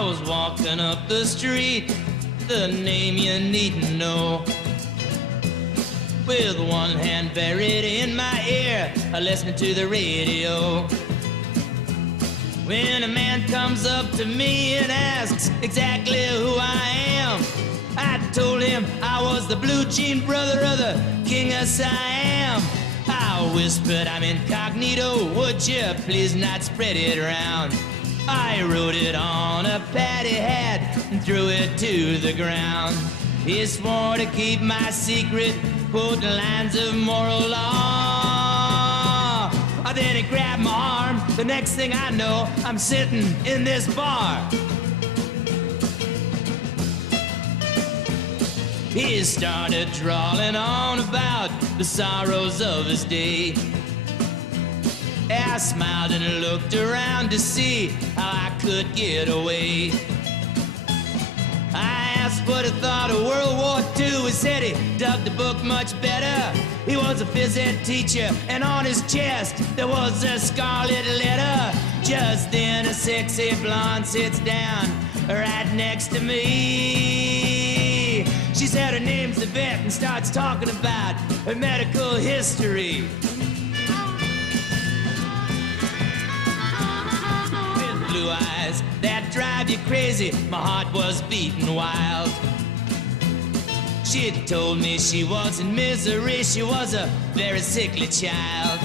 I was walking up the street, the name you needn't know, with one hand buried in my ear, listening to the radio. When a man comes up to me and asks exactly who I am, I told him I was the blue jean brother of the King of Siam. I whispered, I'm incognito, would you please not spread it around? I wrote it on a patty hat and threw it to the ground. He swore to keep my secret, quoting lines of moral law. Then he grabbed my arm, the next thing I know, I'm sitting in this bar. He started drawling on about the sorrows of his day. I smiled and looked around to see how I could get away. I asked what he thought of World War II. He said he dug the book much better. He was a phys ed teacher, and on his chest there was a scarlet letter. Just then a sexy blonde sits down right next to me. She said her name's Yvette and starts talking about her medical history. With blue eyes that drive you crazy, my heart was beating wild. She told me she was in misery, she was a very sickly child.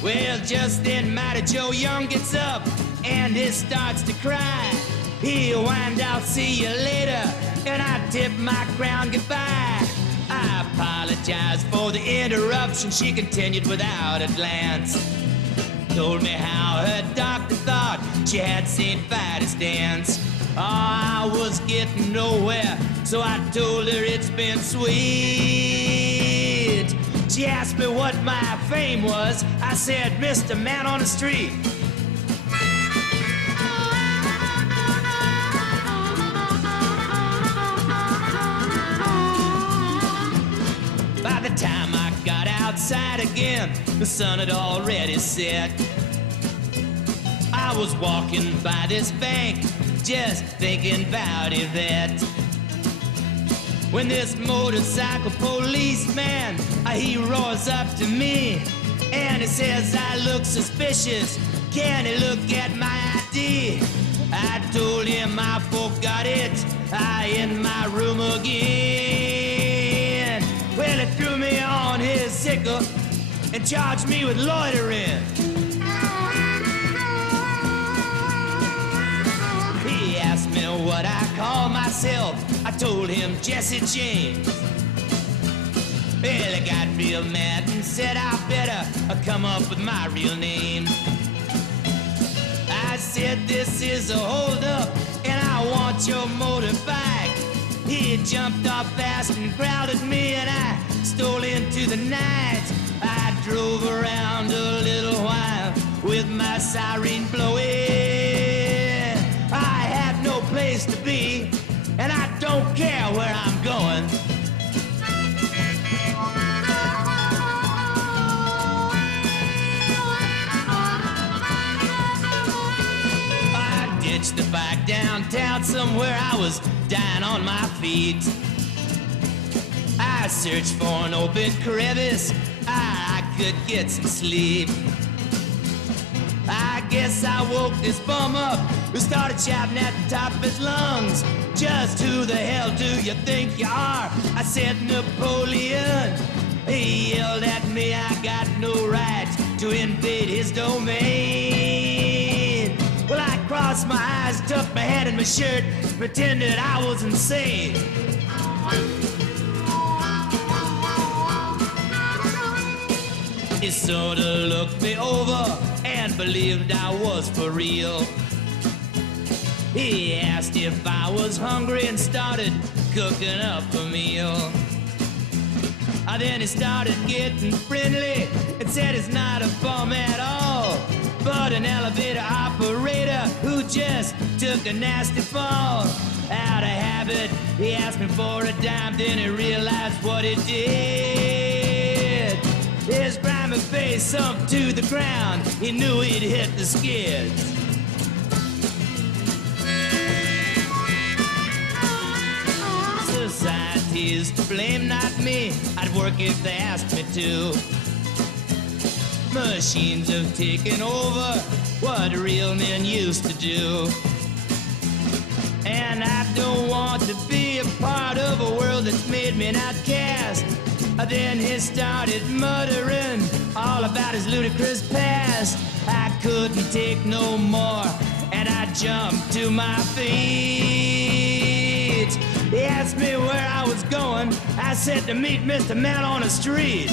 Well, just then Mighty Joe Young gets up and he starts to cry. He'll wind out, see you later, and I tip my crown goodbye. I apologize for the interruption, she continued without a glance. Told me how her doctor thought she had seen Fidus dance. Oh, I was getting nowhere, so I told her it's been sweet. She asked me what my fame was. I said, Mr. Man on the Street. By the time I got outside again, the sun had already set. I was walking by this bank, just thinking about Yvette, when this motorcycle policeman, he roars up to me and he says I look suspicious, can he look at my ID? I told him I forgot it in my room again. Well, he threw me on his sickle and charged me with loitering. He asked me what I call myself. I told him Jesse James. Well, he got real mad and said I better come up with my real name. I said this is a holdup and I want your motorbike. He jumped off fast and crowded me and I stole into the night. I drove around a little while with my siren blowing. I had no place to be and I don't care where I'm going. I ditched the bike downtown somewhere, I was dying on my feet. I searched for an open crevice, I could get some sleep. I guess I woke this bum up who started shouting at the top of his lungs. Just who the hell do you think you are? I said Napoleon. He yelled at me, I got no right to invade his domain. Well, I crossed my eyes, tucked my hand in my shirt, pretended I was insane. He sort of looked me over and believed I was for real. He asked if I was hungry and started cooking up a meal. Then he started getting friendly and said he's not a bum at all, but an elevator operator who just took a nasty fall. Out of habit, he asked me for a dime, then he realized what he did. His grimy face sunk to the ground, he knew he'd hit the skids. society's to blame, not me. I'd work if they asked me to. Machines have taken over what real men used to do. And I don't want to be a part of a world that's made me an outcast. Then he started muttering all about his ludicrous past. I couldn't take no more, and I jumped to my feet. He asked me where I was going. I said to meet Mr. Man on the street.